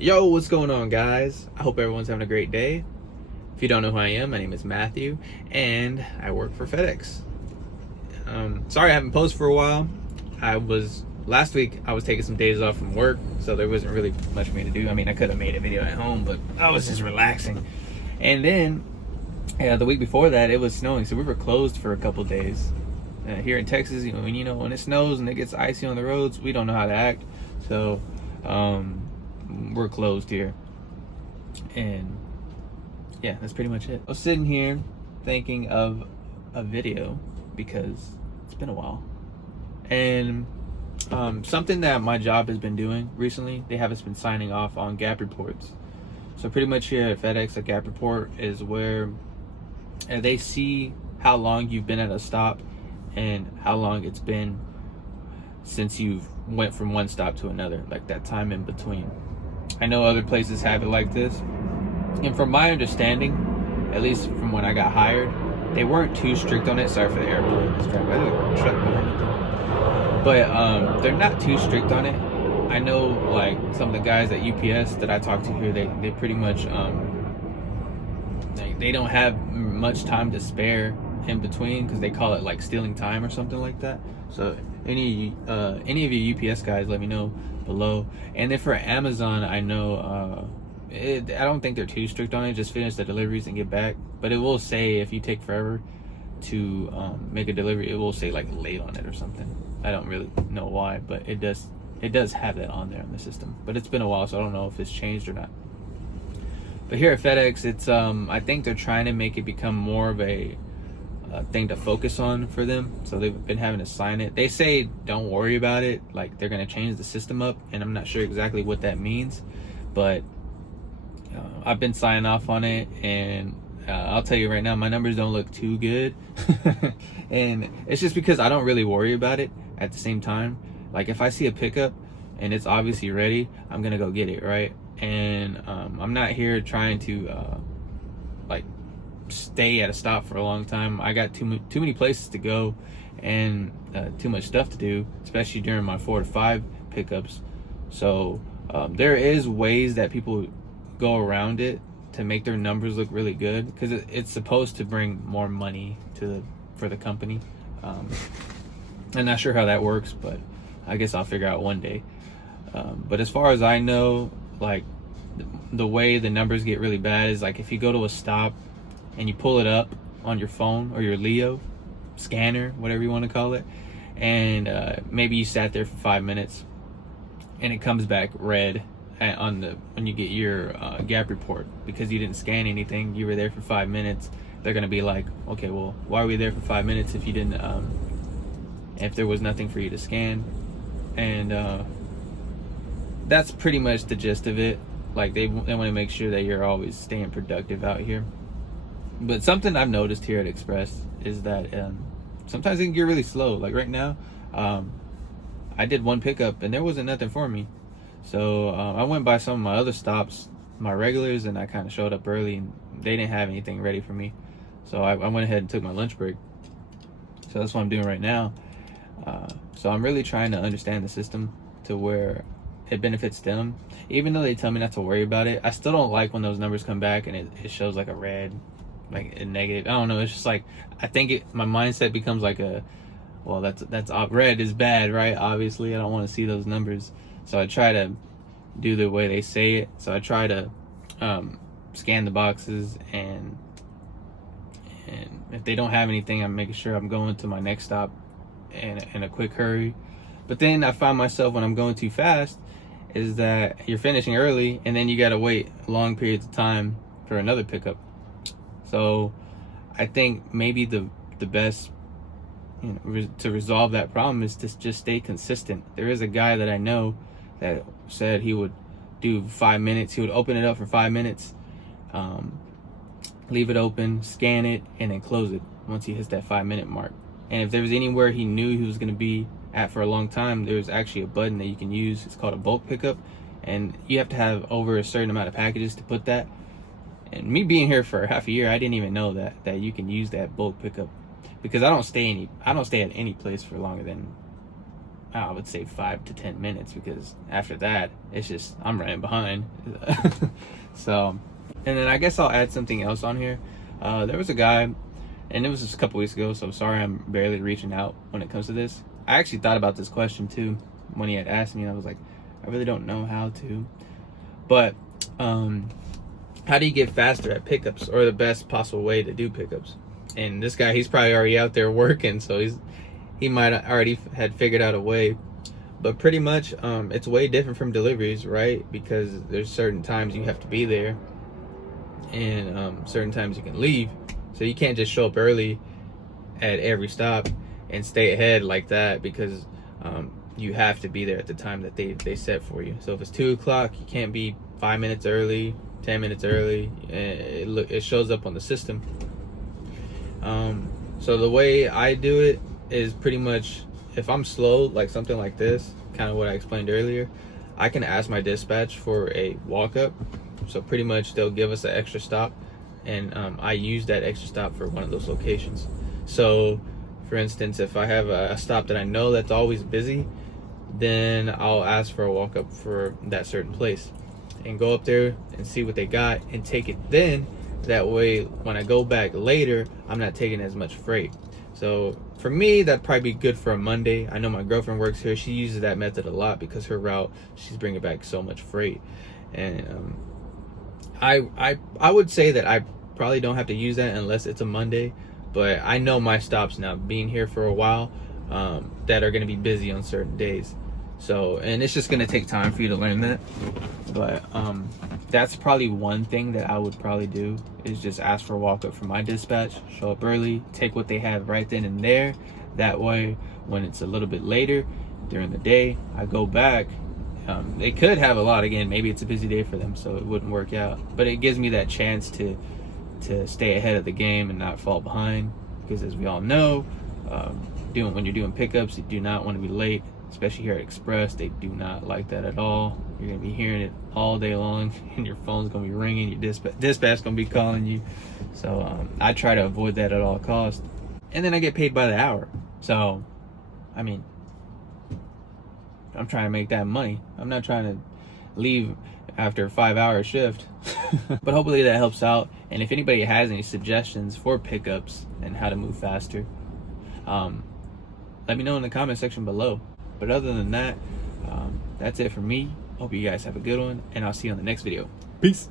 Yo, what's going on, guys? I hope everyone's having a great day. If you don't know who I am, my name is Matthew, and I work for FedEx. Sorry I haven't posted for a while. Last week I was taking some days off from work, so there wasn't really much for me to do. I mean, I could have made a video at home, but I was just relaxing. And then, the week before that, it was snowing, so we were closed for a couple days. Here in Texas, when it snows and it gets icy on the roads, we don't know how to act. So, we're closed here. And yeah, that's pretty much it. I was sitting here thinking of a video because it's been a while. And something that my job has been doing recently, they have us been signing off on gap reports. So pretty much here at FedEx, a gap report is where they see how long you've been at a stop and how long it's been since you've went from one stop to another, like that time in between. I know other places have it like this, and from my understanding, at least from when I got hired, they weren't too strict on it. Sorry for the airplane, it's driving by the truck behind me. But they're not too strict on it. I know, like, some of the guys at UPS that I talk to here, they pretty much they don't have much time to spare in between, because they call it like stealing time or something like that. So any of you UPS guys, let me know below. And then for Amazon, I know I don't think they're too strict on it. Just finish the deliveries and get back. But it will say if you take forever to make a delivery, it will say like late on it or something. I don't really know why, but it does have that on there in the system. But it's been a while, so I don't know if it's changed or not. But here at FedEx, it's I think they're trying to make it become more of a thing to focus on for them. So they've been having to sign it. They say don't worry about it, like they're going to change the system up, and I'm not sure exactly what that means, but I've been signing off on it, and I'll tell you right now, my numbers don't look too good. And it's just because I don't really worry about it at the same time. Like if I see a pickup and it's obviously ready, I'm gonna go get it, right? And I'm not here trying to like stay at a stop for a long time. I got too many places to go and too much stuff to do, especially during my 4 to 5 pickups. So there is ways that people go around it to make their numbers look really good, because it's supposed to bring more money for the company. I'm not sure how that works, but I guess I'll figure out one day. But as far as I know, like the way the numbers get really bad is like if you go to a stop and you pull it up on your phone or your Leo scanner, whatever you want to call it, and maybe you sat there for 5 minutes and it comes back red when you get your gap report because you didn't scan anything. You were there for 5 minutes. They're gonna be like, okay, well, why were we there for 5 minutes if you didn't if there was nothing for you to scan? And that's pretty much the gist of it. Like they want to make sure that you're always staying productive out here. But something I've noticed here at Express is that sometimes it can get really slow. Like right now, I did one pickup and there wasn't nothing for me. So I went by some of my other stops, my regulars, and I kind of showed up early and they didn't have anything ready for me. So I went ahead and took my lunch break. So that's what I'm doing right now. So I'm really trying to understand the system to where it benefits them. Even though they tell me not to worry about it, I still don't like when those numbers come back and it shows like a red, like a negative. I don't know. It's just like, I think my mindset becomes like that's red is bad, right? Obviously, I don't want to see those numbers. So I try to do the way they say it. So I try to scan the boxes, and if they don't have anything, I'm making sure I'm going to my next stop in a quick hurry. But then I find myself, when I'm going too fast, is that you're finishing early and then you got to wait long periods of time for another pickup. So I think maybe the best to resolve that problem is to just stay consistent. There is a guy that I know that said he would do 5 minutes. He would open it up for 5 minutes, leave it open, scan it, and then close it once he hits that 5-minute mark. And if there was anywhere he knew he was going to be at for a long time, there's actually a button that you can use. It's called a bulk pickup, and you have to have over a certain amount of packages to put that. And me being here for half a year, I didn't even know that you can use that bulk pickup, because I don't stay at any place for longer than I would say 5 to 10 minutes, because after that it's just I'm running behind. So, and then I guess I'll add something else on here. There was a guy, and it was just a couple weeks ago, so sorry I'm barely reaching out when it comes to this. I actually thought about this question too when he had asked me, and I was like, I really don't know how to. But how do you get faster at pickups, or the best possible way to do pickups? And this guy, he's probably already out there working, so he might already had figured out a way. But pretty much it's way different from deliveries, right? Because there's certain times you have to be there, and certain times you can leave. So you can't just show up early at every stop and stay ahead like that, because you have to be there at the time that they set for you. So if it's 2 o'clock, you can't be 5 minutes early, 10 minutes early. It shows up on the system. So the way I do it is pretty much, if I'm slow, like something like this, kind of what I explained earlier, I can ask my dispatch for a walk-up. So pretty much they'll give us an extra stop, and I use that extra stop for one of those locations. So for instance, if I have a stop that I know that's always busy, then I'll ask for a walk-up for that certain place and go up there and see what they got and take it then. That way when I go back later, I'm not taking as much freight. So for me, that'd probably be good for a Monday. I know my girlfriend works here. She uses that method a lot because her route, she's bringing back so much freight. And I would say that I probably don't have to use that unless it's a Monday. But I know my stops now, being here for a while, that are going to be busy on certain days. So, and it's just going to take time for you to learn that. But that's probably one thing that I would probably do, is just ask for a walk-up from my dispatch, show up early, take what they have right then and there. That way, when it's a little bit later during the day, I go back. They could have a lot again. Maybe it's a busy day for them, so it wouldn't work out. But it gives me that chance to stay ahead of the game and not fall behind. Because as we all know, when you're doing pickups, you do not want to be late. Especially here at Express, they do not like that at all. You're gonna be hearing it all day long, and your phone's gonna be ringing. Your dispatch gonna be calling you. So I try to avoid that at all costs. And then I get paid by the hour. So, I mean, I'm trying to make that money. I'm not trying to leave after a 5-hour shift. But hopefully that helps out. And if anybody has any suggestions for pickups and how to move faster, let me know in the comment section below. But other than that, that's it for me. Hope you guys have a good one, and I'll see you on the next video. Peace.